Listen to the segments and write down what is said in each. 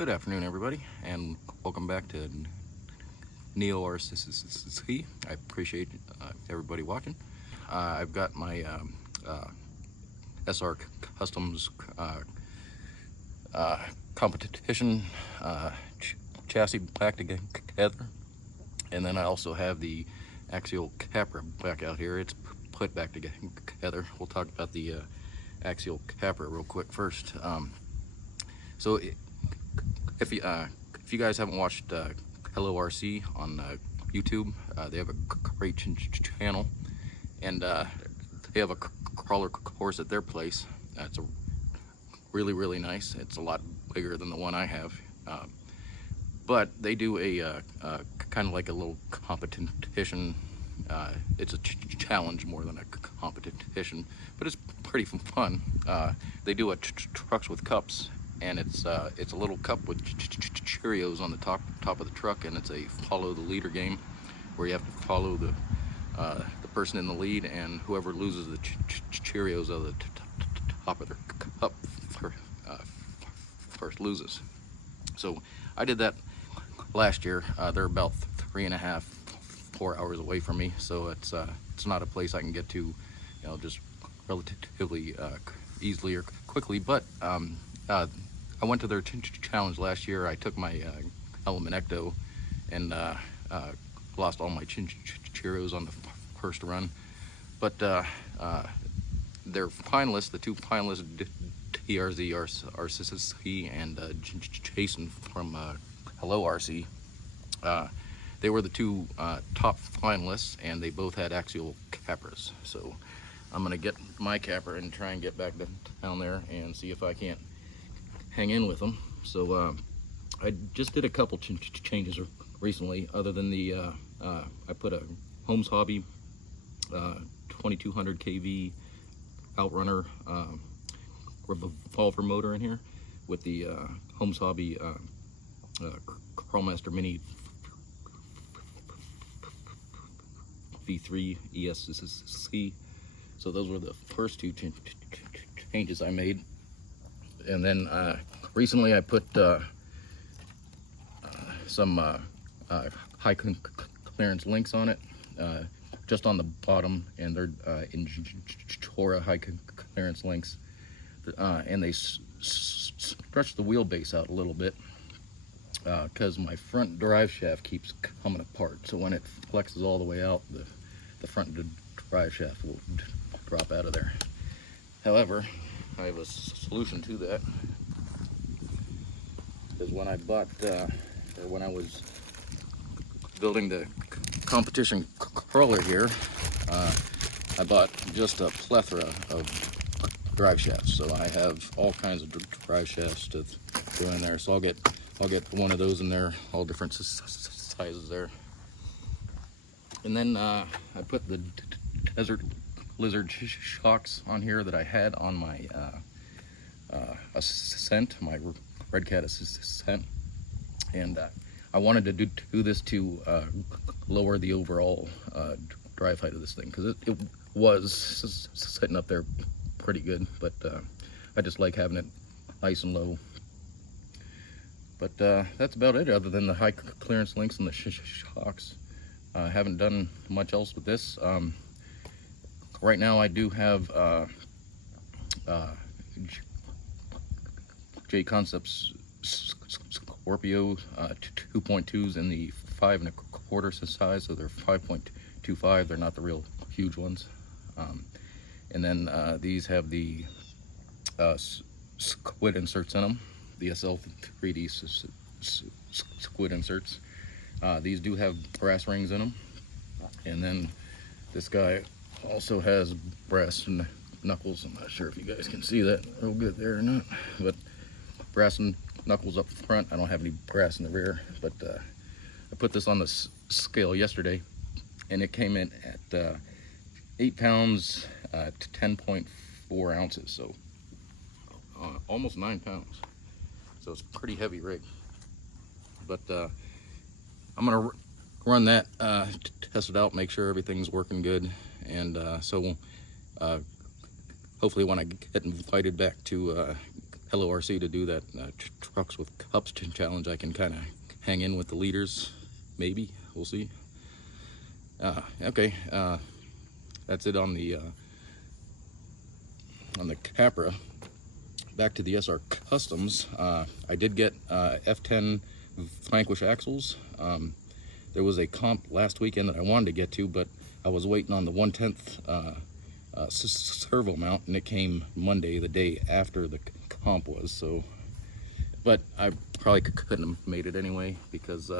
Good afternoon, everybody, and welcome back to Neo RCC. I appreciate everybody watching. I've got my SR Customs competition chassis back together, and then I also have the Axial Capra back out here. It's put back together. We'll talk about the Axial Capra real quick first. If you guys haven't watched Hello RC on YouTube, they have a great channel, and they have a crawler course at their place. It's a really nice. It's a lot bigger than the one I have, but they do a kind of like a little competition. It's a challenge more than a competition, but it's pretty fun. They do a trucks with cups, and it's a little cup with Cheerios on the top of the truck, and it's a follow the leader game where you have to follow the person in the lead, and whoever loses the Cheerios out of the top of their cup first loses. So I did that last year. They're about 3.5-4 hours away from me, so it's not a place I can get to, just relatively easily or quickly. But I went to their challenge last year. I took my Element Ecto and lost all my Cheerios on the first run. But their finalists, the two finalists, TRZ RCC and Jason from Hello RC, they were the two top finalists, and they both had Axial Capras. So I'm gonna get my Capra and try and get back down there and see if I can't hang in with them. So I just did a couple changes recently, other than the I put a Holmes Hobby 2200 kV Outrunner revolver motor in here with the Holmes Hobby Crawlmaster Mini V3 ESC. So those were the first two changes I made. And then recently I put some high clearance links on it, just on the bottom, and they're Injora high clearance links, and they stretch the wheelbase out a little bit because my front drive shaft keeps coming apart. So when it flexes all the way out, the front drive shaft will drop out of there. However, I have a solution to that, because when I bought, or when I was building the competition crawler here, I bought just a plethora of drive shafts. So I have all kinds of drive shafts to throw in there. So I'll get one of those in there, all different sizes there. And then I put the Desert Lizard shocks on here that I had on my Ascent, my Red Cat Ascent, and I wanted to do this to lower the overall drive height of this thing, because it was sitting up there pretty good, but I just like having it nice and low. But that's about it, other than the high clearance links and the shocks. I haven't done much else with this. Right now I do have J Concepts Scorpio 2.2s in the 5 1/4 size, so they're 5.25. They're not the real huge ones. And then these have the squid inserts in them, the SL3D squid inserts. These do have brass rings in them, and then this guy also has brass knuckles. I'm not sure if you guys can see that real good there or not, but brass knuckles up front. I don't have any brass in the rear, but I put this on the scale yesterday, and it came in at 8 pounds to 10.4 ounces, so almost 9 pounds. So it's a pretty heavy rig. But I'm gonna run that, test it out, make sure everything's working good, and so hopefully when I get invited back to Hello RC to do that trucks with cups challenge. I can kind of hang in with the leaders, maybe. We'll see. Okay, that's it on the Capra. Back to the SR Customs. I did get F10 Vanquish axles. There was a comp last weekend that I wanted to get to, but I was waiting on the 1/10 servo mount, and it came Monday, the day after the comp was. So, but I probably couldn't have made it anyway, because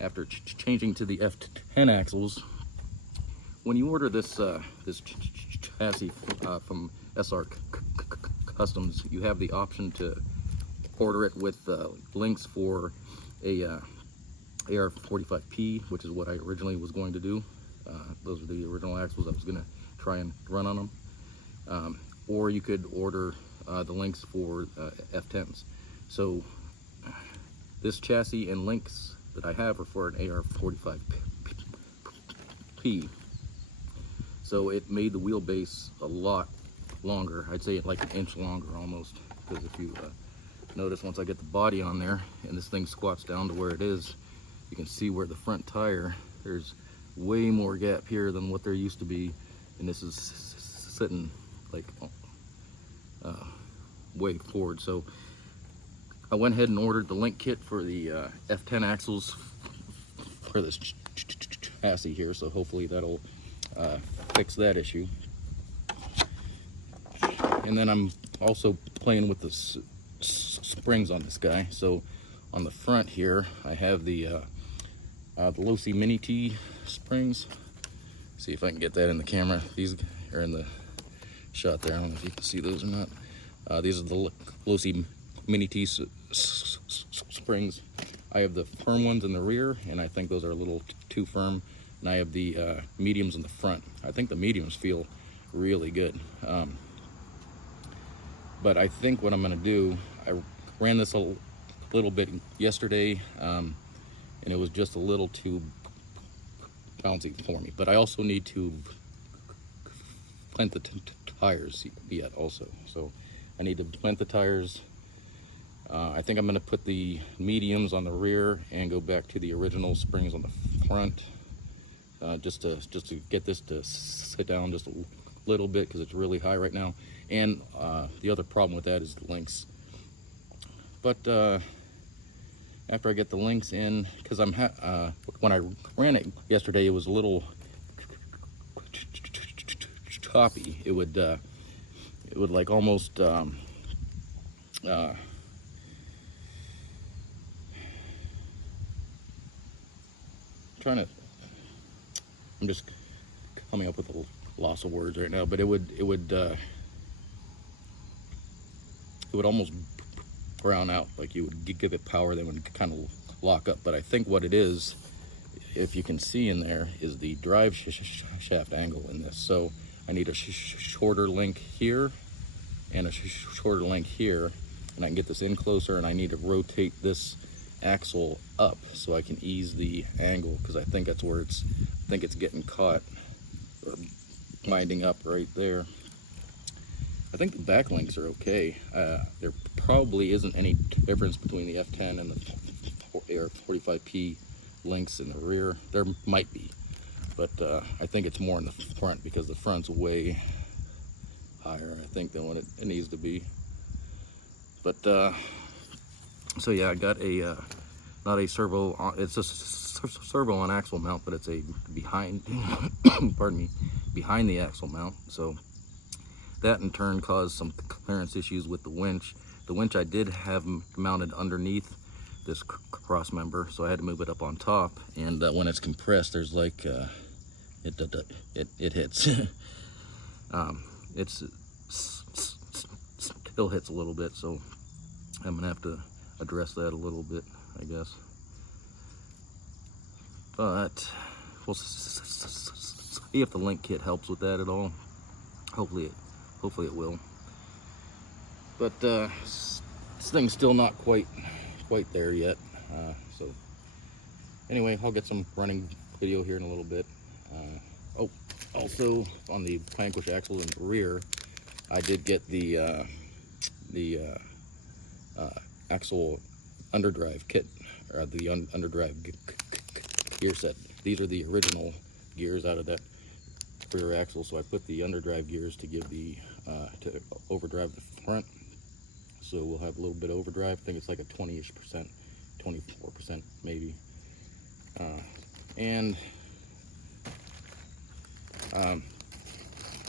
after changing to the F10 axles, when you order this this chassis from SR Customs, you have the option to order it with links for a AR45P, which is what I originally was going to do. Those are the original axles I was going to try and run on them. Or you could order the links for F10s. So this chassis and links that I have are for an AR45P. So it made the wheelbase a lot longer. I'd say like an inch longer almost, because if you notice, once I get the body on there and this thing squats down to where it is, you can see where the front tire, there's way more gap here than what there used to be, and this is sitting like way forward. So I went ahead and ordered the link kit for the F10 axles for this chassis here, so hopefully that'll fix that issue. And then I'm also playing with the springs on this guy. So on the front here, I have the Losi Mini T springs. See if I can get that in the camera. These are in the shot there. I don't know if you can see those or not. These are the Losi Mini T springs. I have the firm ones in the rear, and I think those are a little too firm. And I have the mediums in the front. I think the mediums feel really good. But I think what I'm gonna do, I ran this a little bit yesterday, and it was just a little too bouncy for me. But I also need to plant the tires yet also. So I need to plant the tires. I think I'm gonna put the mediums on the rear and go back to the original springs on the front, just to get this to sit down just a little bit, because it's really high right now. And the other problem with that is the links. But after I get the links in, because when I ran it yesterday, it was a little choppy. It would like almost I'm just coming up with a loss of words right now, but it would almost brown out, like you would give it power, then would kind of lock up. But I think what it is, if you can see in there, is the drive shaft angle in this. So I need a shorter link here and a shorter link here, and I can get this in closer, and I need to rotate this axle up so I can ease the angle, because I think that's where it's getting caught, winding up right there. I think the back links are okay. There probably isn't any difference between the F10 and the AR45P links in the rear. There might be, but I think it's more in the front, because the front's way higher, I think, than what it needs to be. But so yeah, I got a not a servo on, it's a servo on axle mount, but it's a behind pardon me, behind the axle mount. So that in turn caused some clearance issues with the winch. The winch I did have mounted underneath this cross member, so I had to move it up on top. And when it's compressed, there's like it hits. It's still hits a little bit, so I'm gonna have to address that a little bit, I guess. But we'll see if the link kit helps with that at all. Hopefully it will. But this thing's still not quite there yet. So anyway, I'll get some running video here in a little bit. Oh, also on the Vanquish axle in the rear, I did get the the axle underdrive kit, or the underdrive gear set. These are the original gears out of that rear axle, so I put the underdrive gears to give the to overdrive the front. So we'll have a little bit of overdrive. I think it's like a 20-ish%, 24% maybe. And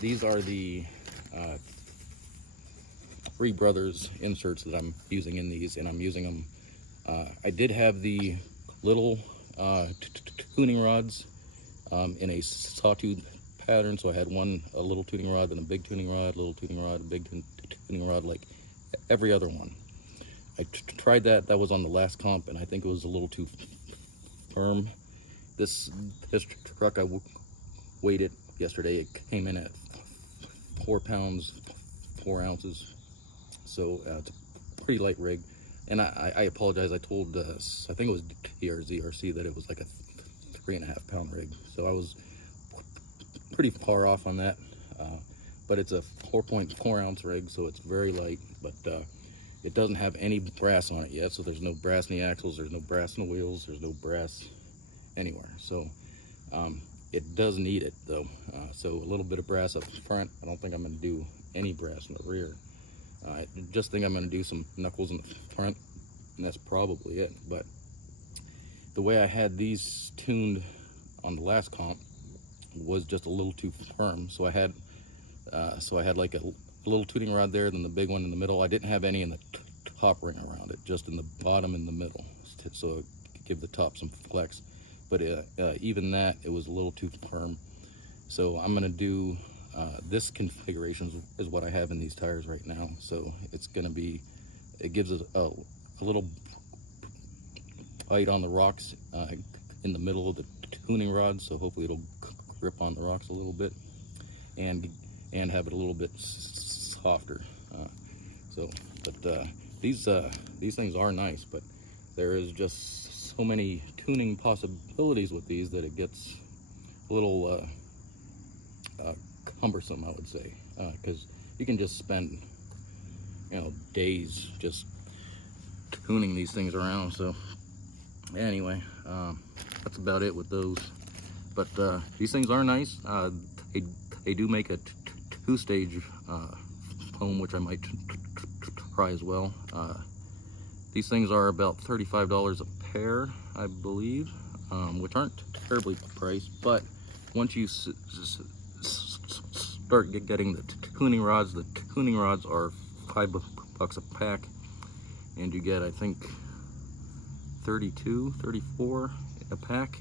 these are the Three Brothers inserts that I'm using in these, and I'm using them. I did have the little tuning rods in a sawtooth pattern, so I had a little tuning rod, then a big tuning rod, little tuning rod, a big tuning rod, like every other one. I tried that. That was on the last comp, and I think it was a little too firm. This truck, I weighed it yesterday. It came in at 4 pounds 4 ounces, so it's a pretty light rig. And I apologize. I told I think it was DRZRC that it was like a 3.5 pound rig, so I was pretty far off on that. But it's a 4.4 ounce rig, so it's very light, but it doesn't have any brass on it yet, so there's no brass in the axles, there's no brass in the wheels, there's no brass anywhere. So it does need it though. So a little bit of brass up front. I don't think I'm going to do any brass in the rear. I just think I'm going to do some knuckles in the front, and that's probably it. But the way I had these tuned on the last comp was just a little too firm, so I had like a little tuning rod there, then the big one in the middle. I didn't have any in the top ring around it, just in the bottom in the middle, so it could give the top some flex. But even that, it was a little too firm. So I'm gonna do this configuration is what I have in these tires right now. So it's gonna be, it gives it a little bite on the rocks in the middle of the tuning rod, so hopefully it'll grip on the rocks a little bit, and have it a little bit softer. But these things are nice, but there is just so many tuning possibilities with these that it gets a little cumbersome, I would say, because you can just spend, you know, days just tuning these things around. So anyway, that's about it with those. But these things are nice. They do make a two-stage foam, which I might try as well. These things are about $35 a pair, I believe, which aren't terribly priced. But once you start getting the tuning rods are $5 a pack, and you get, I think, 32, 34 a pack.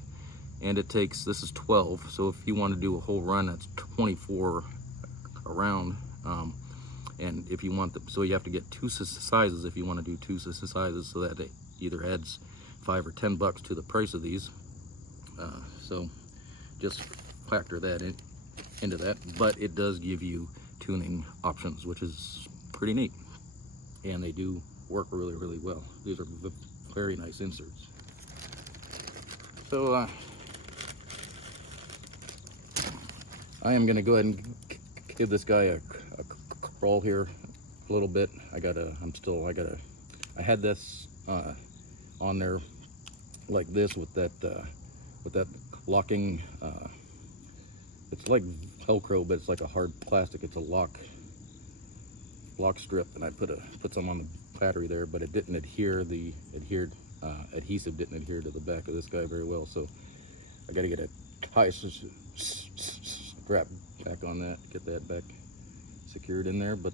And it takes, this is 12, so if you want to do a whole run, that's 24 around. And if you want so you have to get two sizes if you want to do two sizes, so that it either adds $5 or $10 to the price of these. So just factor that into that. But it does give you tuning options, which is pretty neat, and they do work really, really well. These are very nice inserts. So I am going to go ahead and give this guy a crawl here a little bit. I had this on there like this with that locking, it's like Velcro, but it's like a hard plastic. It's a lock strip, and I put some on the battery there, but it didn't adhere. The adhesive didn't adhere to the back of this guy very well, so I got to get a tie strap back on that, get that back secured in there. But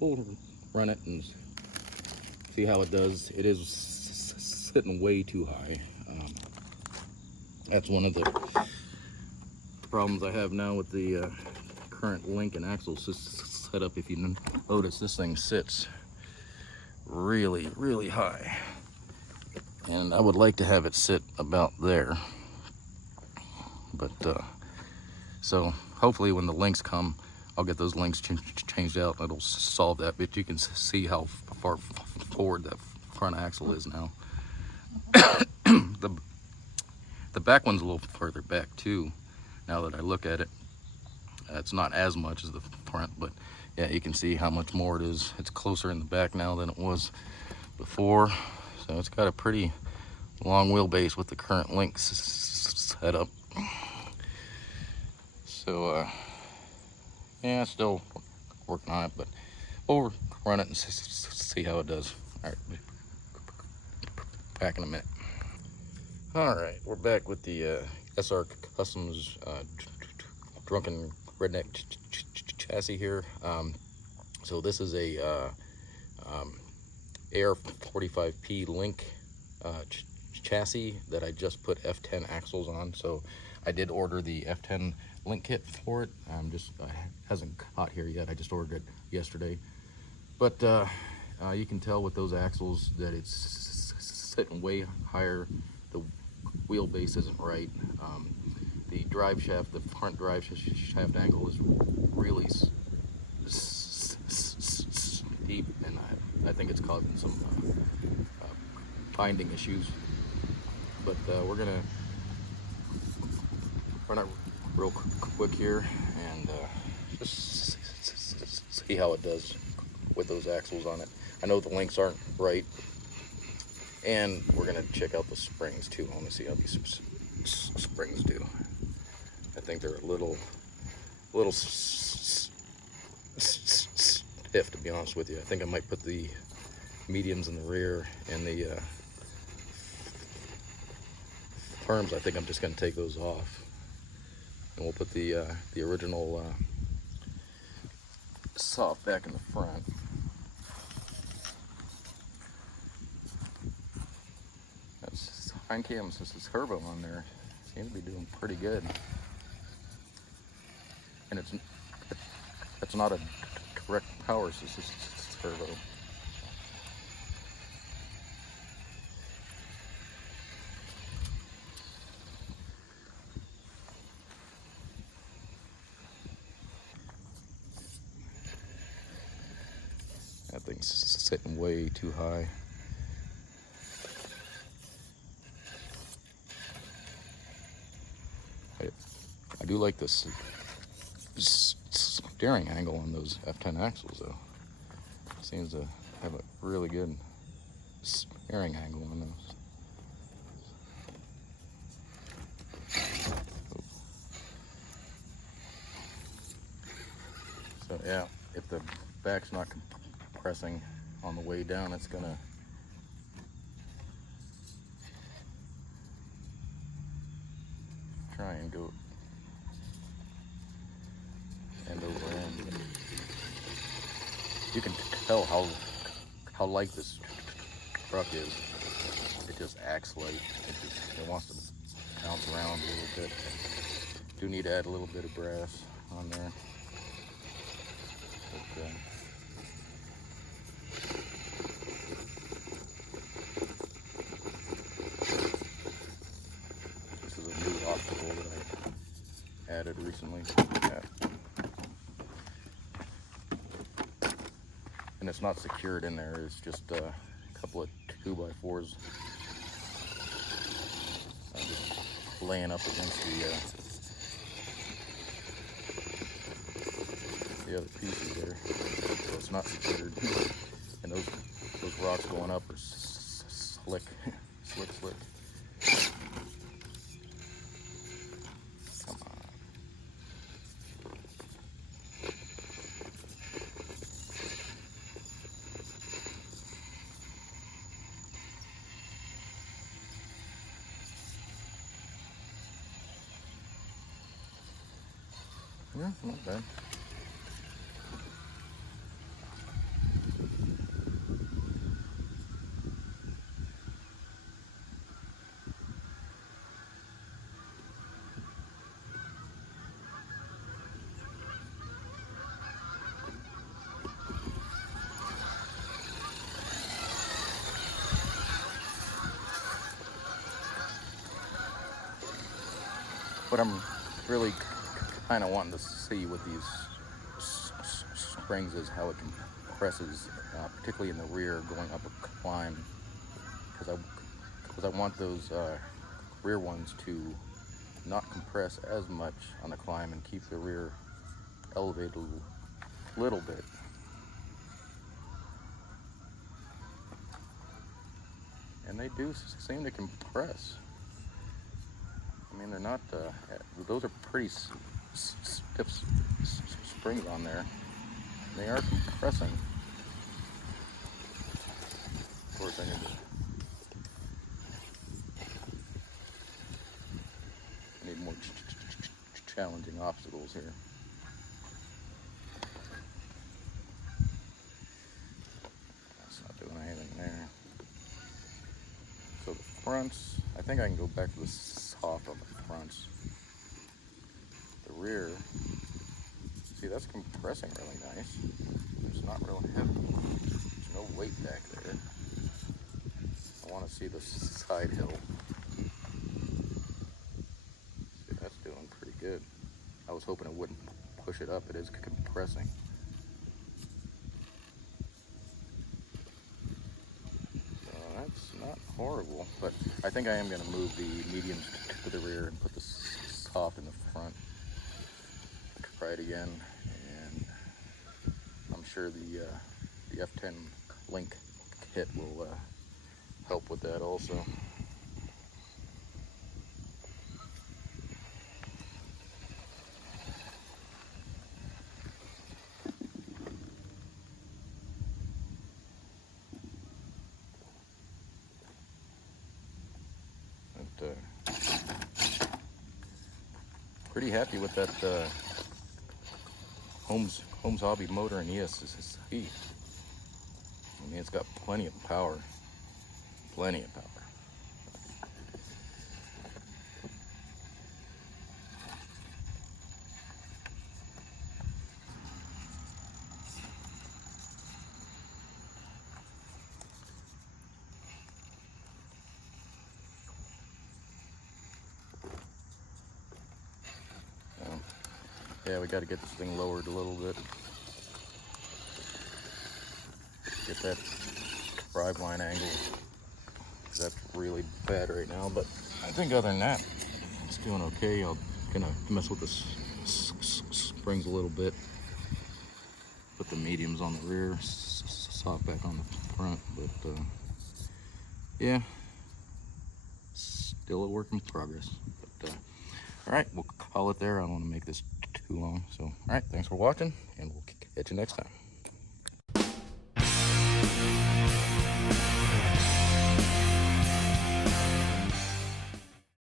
we'll run it and see how it does. It is sitting way too high. That's one of the problems I have now with the current Lincoln axle setup. If you notice, this thing sits really, really high, and I would like to have it sit about there. But so hopefully when the links come, I'll get those links changed out. It'll solve that. But you can see how far forward that front axle is now. The back one's a little further back too. Now that I look at it, it's not as much as the front, but Yeah, you can see how much more it is. It's closer in the back now than it was before. So it's got a pretty long wheelbase with the current link set up. So yeah, still working on it, but we'll run it and see how it does. All right, back in a minute. All right, we're back with the SR Customs Drunken Redneck chassis here. So this is a AR45P link chassis that I just put F10 axles on. So I did order the F10 link kit for it. Just hasn't caught here yet. I just ordered it yesterday. But you can tell with those axles that it's sitting way higher. The wheelbase isn't right. The drive shaft, the front drive shaft angle is really steep, and I think it's causing some binding issues. But we're gonna run it real quick here and just see how it does with those axles on it. I know the links aren't right, and we're gonna check out the springs too. I want to see how these springs do. I think they're a little stiff, to be honest with you. I think I might put the mediums in the rear, and the firms, I think I'm just gonna take those off, and we'll put the original soft back in the front. That's hind cams, this is turbo on there. Seems to be doing pretty good. And it's not a direct power, so it's turbo. That thing's sitting way too high. I do like this steering angle on those F10 axles though. Seems to have a really good steering angle on those. So yeah, if the back's not compressing on the way down, it's gonna try and go end over end. You can tell how light this truck is. It just acts light. It wants to bounce around a little bit. Do need to add a little bit of brass on there. But, this is a new obstacle that I added recently. Yeah. And it's not secured in there, it's just a couple of 2x4s just laying up against the other pieces there. So it's not secured. And those rocks going up are slick. Slick. Come on. Yeah, not bad. What I'm really kind of wanting to see with these springs is how it compresses, particularly in the rear going up a climb, because I want those rear ones to not compress as much on the climb and keep the rear elevated little bit. And they do seem to compress. I mean, they're not, those are pretty stiff springs on there. They are compressing. Of course, I need more challenging obstacles here. That's not doing anything there. So the fronts, I think I can go back to the soft on the fronts. The rear, see, that's compressing really nice. It's not real heavy. There's no weight back there. I want to see the side hill. See, that's doing pretty good. I was hoping it wouldn't push it up. It is compressing. So that's not horrible, but I think I am going to move the mediums to the rear and put the soft in the front. Try it again, and I'm sure the F10 link kit will help with that also. But, pretty happy with that Holmes Hobby motor and ESC. I mean, it's got plenty of power. Plenty of power. Yeah, we got to get this thing lowered a little bit. Get that driveline angle. That's really bad right now, but I think other than that, it's doing okay. I'm gonna mess with the springs a little bit. Put the mediums on the rear, soft back on the front, but yeah, still a work in progress. But all right, we'll call it there. I don't want to make this too long. So, all right, thanks for watching, and we'll catch you next time.